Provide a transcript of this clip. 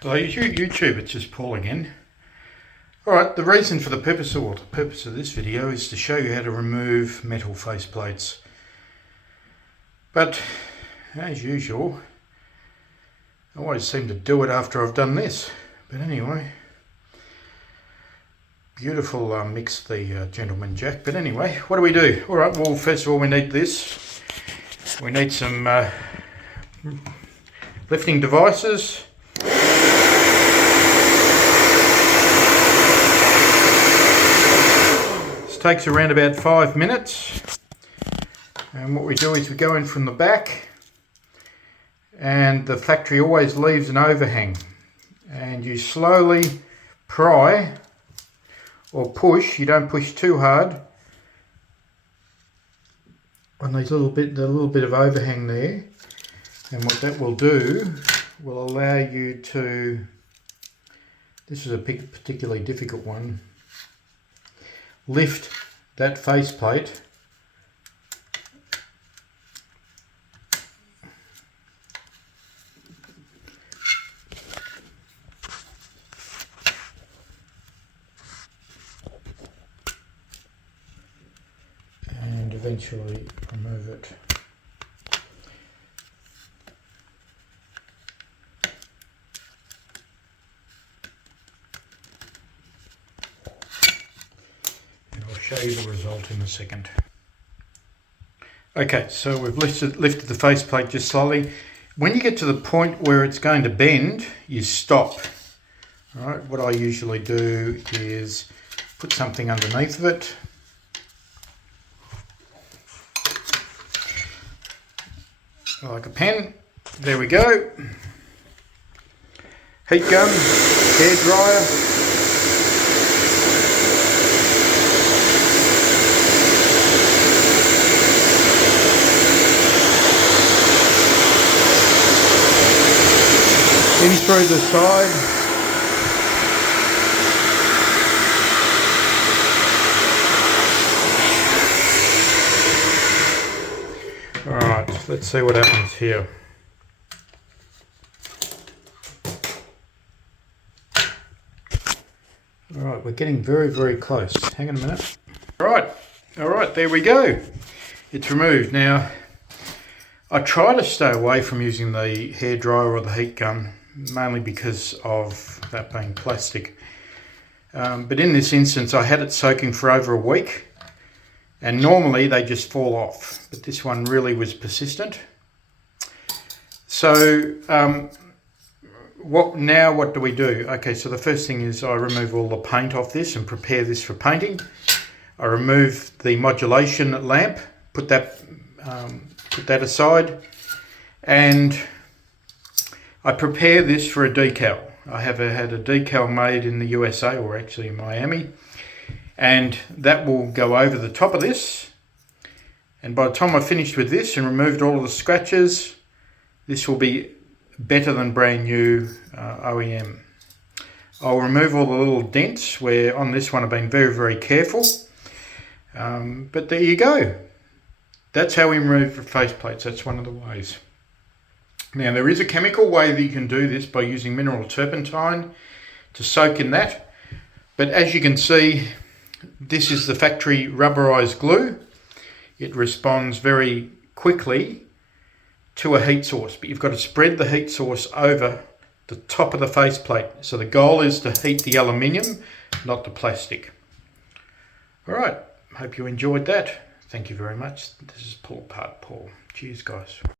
Hello YouTube, it's just Paul again. Alright, the reason for the purpose of this video is to show you how to remove metal faceplates. But as usual, I always seem to do it after I've done this. But anyway, beautiful mix, the gentleman jack. But anyway, what do we do? Alright, well, first of all we need this. We need some lifting devices. Takes around about 5 minutes, and what we do is we go in from the back, and the factory always leaves an overhang, and you slowly pry or push. You don't push too hard on these the little bit of overhang there, and what that will do will allow you to, this is a particularly difficult one, lift that faceplate and eventually remove it. Show you the result in a second. Okay, so we've lifted the faceplate just slightly. When you get to the point where it's going to bend, you stop. All right, what I usually do is put something underneath of it. Like a pen. There we go. Heat gun, hair dryer. In through the side. Alright, let's see what happens here. Alright, we're getting very, very close. Hang on a minute. Alright, there we go. It's removed. Now, I try to stay away from using the hairdryer or the heat gun, mainly because of that being plastic. But in this instance I had it soaking for over a week, and normally they just fall off, but this one really was persistent. So what do we do? Okay, so the first thing is I remove all the paint off this and prepare this for painting. I remove the modulation lamp, put that aside, and I prepare this for a decal. I have had a decal made in the USA, or actually in Miami, and that will go over the top of this. And by the time I've finished with this and removed all of the scratches, this will be better than brand new OEM. I'll remove all the little dents, where on this one I've been very, very careful. But there you go. That's how we remove faceplates. That's one of the ways. Now, there is a chemical way that you can do this by using mineral turpentine to soak in that. But as you can see, this is the factory rubberized glue. It responds very quickly to a heat source, but you've got to spread the heat source over the top of the faceplate. So the goal is to heat the aluminium, not the plastic. All right, hope you enjoyed that. Thank you very much. This is Paul, part Paul. Cheers, guys.